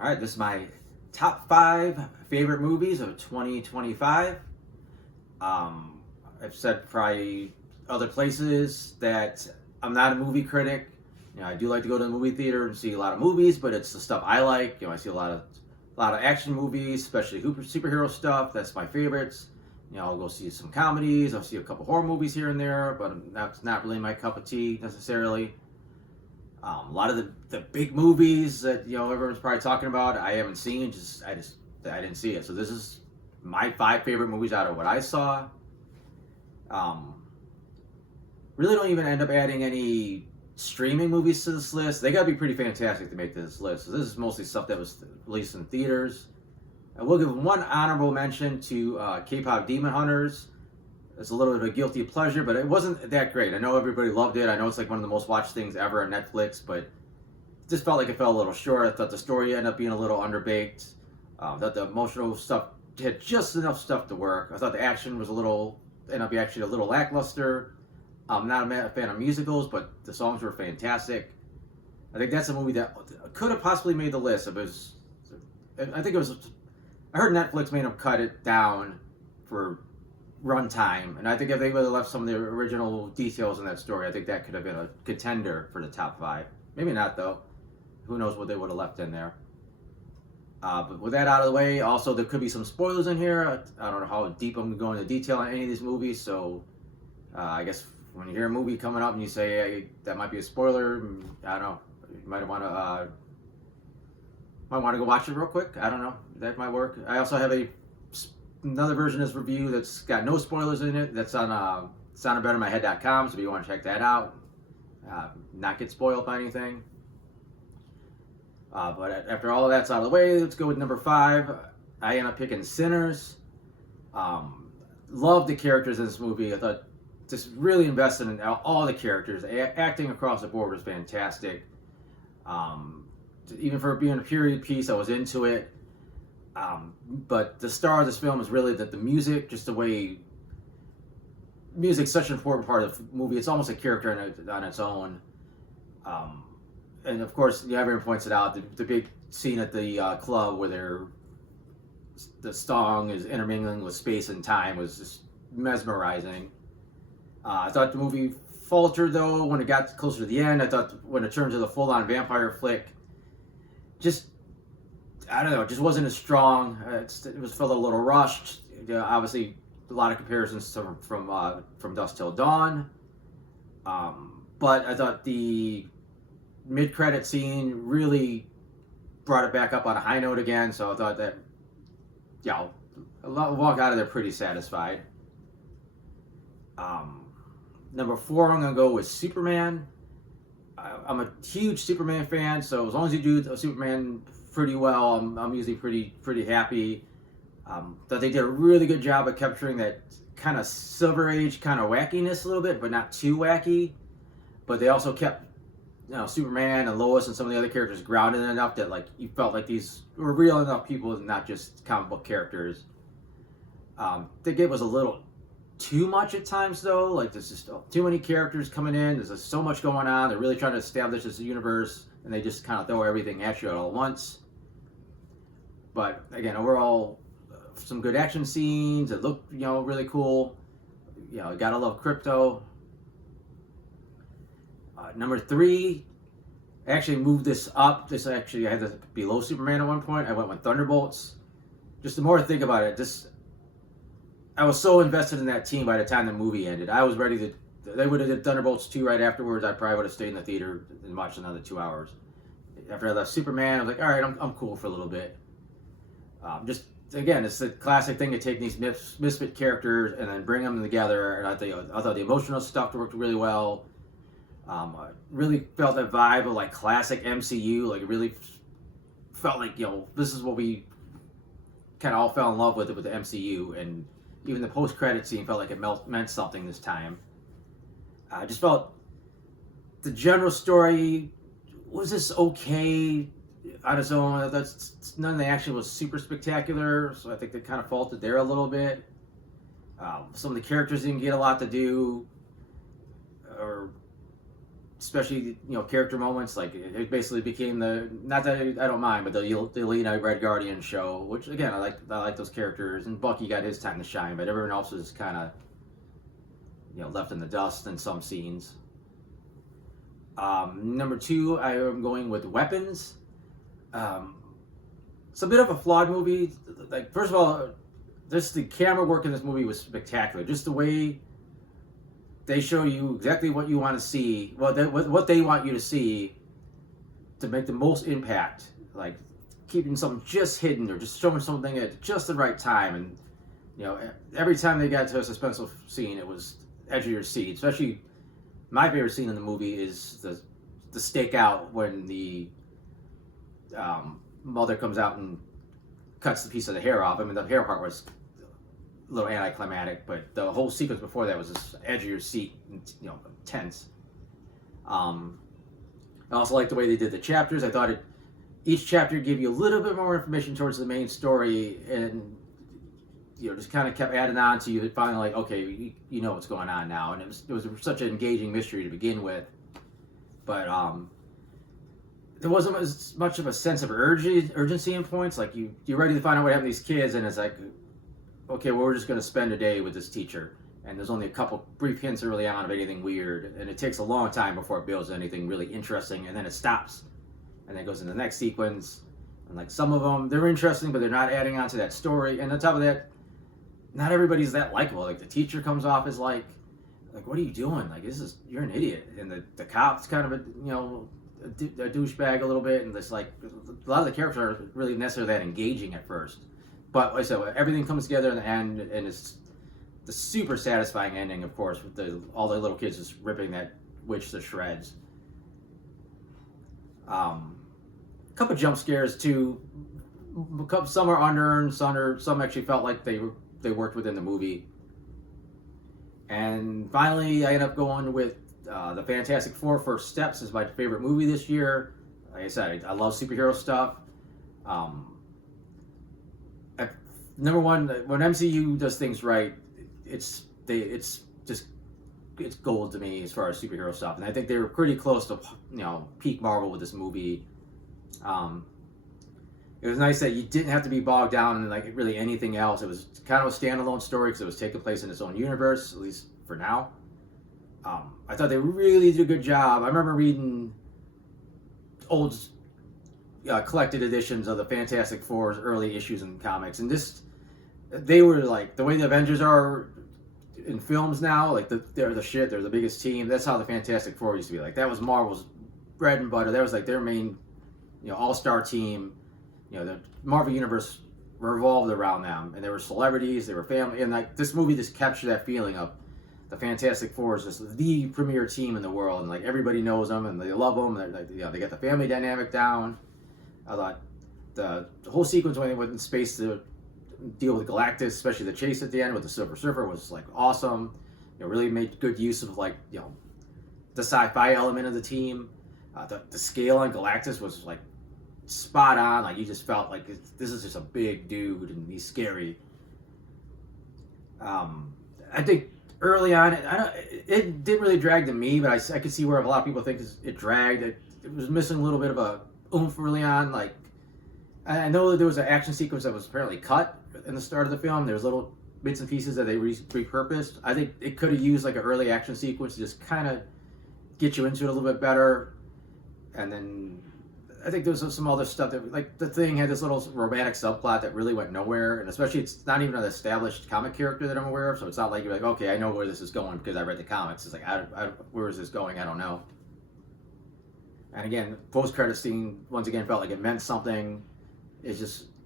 All right, this is my top 5 favorite movies of 2025. Um, I've said probably other places that I'm not a movie critic. I do like to go to the movie theater and see a lot of movies, but it's the stuff I like. I see a lot of action movies, especially superhero stuff. That's my favorites. I'll go see some comedies. I'll see a couple horror movies here and there, but that's not really my cup of tea necessarily. A lot of the big movies that everyone's probably talking about, I haven't seen. I didn't see it. So this is my 5 favorite movies out of what I saw. Um, really don't even end up adding any streaming movies to this list. They got to be pretty fantastic to make this list. So this is mostly stuff that was released in theaters. I will give one honorable mention to K-pop Demon Hunters. It's a little bit of a guilty pleasure, but it wasn't that great. I know everybody loved it. I know it's like one of the most watched things ever on Netflix, but it just felt like it fell a little short. I thought the story ended up being a little underbaked. That the emotional stuff had just enough stuff to work. I thought the action was ended up being actually a little lackluster. I'm not a fan of musicals, but the songs were fantastic. I think that's a movie that could have possibly made the list. I think it was. I heard Netflix made them cut it down for runtime, and I think if they would have left some of the original details in that story, I think that could have been a contender for the top 5. Maybe not though. Who knows what they would have left in there. But with that out of the way, also there could be some spoilers in here. I don't know how deep I'm going into detail on any of these movies, so I guess when you hear a movie coming up and you say, hey, that might be a spoiler, I don't know. You might want to go watch it real quick. I don't know. That might work. I also have another version of this review that's got no spoilers in it. That's on soundedbettermyhead.com, so if you want to check that out, not get spoiled by anything. But after all of that's out of the way, let's go with number 5. I end up picking Sinners. Love the characters in this movie. I thought just really invested in all the characters. Acting across the board was fantastic. Even for being a period piece, I was into it. But the star of this film is really the music, just the way music's such an important part of the movie. It's almost a character on its own. And of course, everyone points it out, the big scene at the club where the song is intermingling with space and time was just mesmerizing. I thought the movie faltered though when it got closer to the end. I thought when it turned to the full-on vampire flick, I don't know, it just wasn't as strong. It felt a little rushed. Obviously, a lot of comparisons from Dusk Till Dawn. But I thought the mid-credit scene really brought it back up on a high note again. So I thought that, I'll walk out of there pretty satisfied. Number 4, I'm going to go with Superman. I'm a huge Superman fan, so as long as you do a Superman pretty well, I'm usually pretty happy. That they did a really good job of capturing that kind of Silver Age kind of wackiness a little bit, but not too wacky. But they also kept Superman and Lois and some of the other characters grounded enough that you felt like these were real enough people and not just comic book characters. I think it was a little too much at times though. There's just too many characters coming in. There's just so much going on. They're really trying to establish this universe, and they just kind of throw everything at you all at once. But again, overall, some good action scenes. It looked really cool. You gotta love Crypto. Number 3, I actually moved this up. I had this below Superman at one point. I went with Thunderbolts. Just the more I think about it, I was so invested in that team by the time the movie ended. I was ready to. They would have did Thunderbolts 2 right afterwards. I probably would have stayed in the theater and watched another 2 hours. After I left Superman, I was like, all right, I'm cool for a little bit. Again, it's the classic thing to take these misfit characters and then bring them together. And I thought the emotional stuff worked really well. I really felt that vibe of classic MCU. It really felt like this is what we kind of all fell in love with the MCU, and even the post-credit scene felt like it meant something this time. I just felt the general story was just okay on its own. None of the action was super spectacular, so I think they kind of faltered there a little bit. Some of the characters didn't get a lot to do, or especially character moments. Like it basically became the, not that I don't mind, but the Yelena Red Guardian show, which again I like those characters, and Bucky got his time to shine, but everyone else was kind of left in the dust in some scenes. Number two, I am going with Weapons. It's a bit of a flawed movie. Like, first of all, just the camera work in this movie was spectacular. Just the way they show you exactly what you want to see, what they want you to see to make the most impact. Like keeping something just hidden or just showing something at just the right time. And every time they got to a suspenseful scene, it was edge of your seat. Especially my favorite scene in the movie is the stakeout when the mother comes out and cuts the piece of the hair off. I mean, the hair part was a little anticlimactic, but the whole sequence before that was just edge of your seat, tense. I also like the way they did the chapters. I thought each chapter gave you a little bit more information towards the main story, and just kind of kept adding on to you. Finally, like, okay, you know what's going on now, and it was such an engaging mystery to begin with. But there wasn't as much of a sense of urgency in points. Like you're ready to find out what happened to these kids, and it's like, okay, well, we're just going to spend a day with this teacher, and there's only a couple brief hints early on of anything weird, and it takes a long time before it builds anything really interesting, and then it stops, and then it goes into the next sequence. And like some of them, they're interesting, but they're not adding on to that story. And on top of that, not everybody's that likable. Like the teacher comes off as like what are you doing? Like you're an idiot, and the cop's kind of a douchebag a little bit, and this like a lot of the characters aren't really necessarily that engaging at first. But like I said, everything comes together in the end, and it's the super satisfying ending, of course, with all the little kids just ripping that witch to shreds. A couple jump scares too. Some are unearned, some actually felt like they worked within the movie. And finally, I end up going with the Fantastic Four: First Steps is my favorite movie this year. Like I said, I love superhero stuff. Number one, when MCU does things right, it's gold to me as far as superhero stuff, and I think they were pretty close to peak Marvel with this movie. It was nice that you didn't have to be bogged down in like really anything else. It was kind of a standalone story because it was taking place in its own universe, at least for now. I thought they really did a good job. I remember reading old collected editions of the Fantastic Four's early issues in comics, and they were like the way the Avengers are in films now. Like they're the shit. They're the biggest team. That's how the Fantastic Four used to be. Like that was Marvel's bread and butter. That was like their main, all-star team. The Marvel Universe revolved around them, and they were celebrities, they were family, and like this movie just captured that feeling of the Fantastic Four is just the premier team in the world, and like everybody knows them and they love them. They got the family dynamic down. I thought the whole sequence when they went in space to deal with Galactus, especially the chase at the end with the Silver Surfer, was like awesome. Really made good use of like the sci-fi element of the team. The scale on Galactus was like spot on. Like you just felt like this is just a big dude and he's scary. I think early on, it didn't really drag to me, but I could see where a lot of people think it dragged. It was missing a little bit of a oomph early on. Like I know that there was an action sequence that was apparently cut in the start of the film. There's little bits and pieces that they repurposed. I think it could have used like an early action sequence to just kind of get you into it a little bit better. And then I think there was some other stuff that, like, the Thing had this little romantic subplot that really went nowhere, and especially it's not even an established comic character that I'm aware of, so it's not like you're like, okay, I know where this is going because I read the comics. It's like, where is this going? I don't know. And again, post-credit scene once again felt like it meant something. It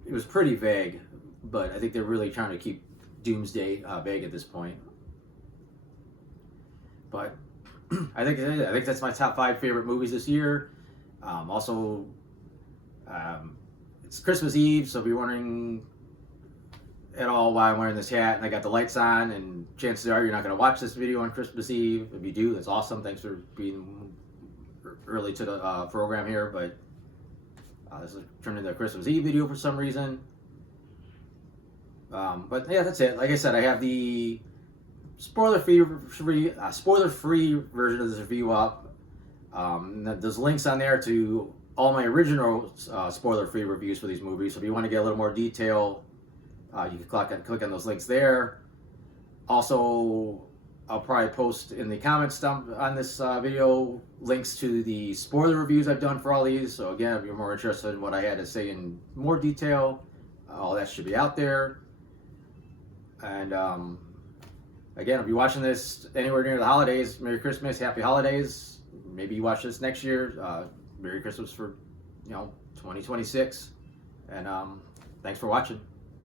was pretty vague, but I think they're really trying to keep Doomsday vague at this point. But I think that's my top 5 favorite movies this year. Also, it's Christmas Eve, so if you're wondering at all why I'm wearing this hat and I got the lights on, and chances are you're not going to watch this video on Christmas Eve. If you do, that's awesome. Thanks for being early to the program here, but this is turned into a Christmas Eve video for some reason. But yeah, that's it. Like I said, I have the spoiler-free version of this review up. There's links on there to all my original spoiler-free reviews for these movies. So if you want to get a little more detail, you can click on those links there. Also, I'll probably post in the comments on this video links to the spoiler reviews I've done for all these. So again, if you're more interested in what I had to say in more detail, all that should be out there. And again, if you're watching this anywhere near the holidays, Merry Christmas, Happy Holidays. Maybe you watch this next year. Merry Christmas for 2026. And thanks for watching.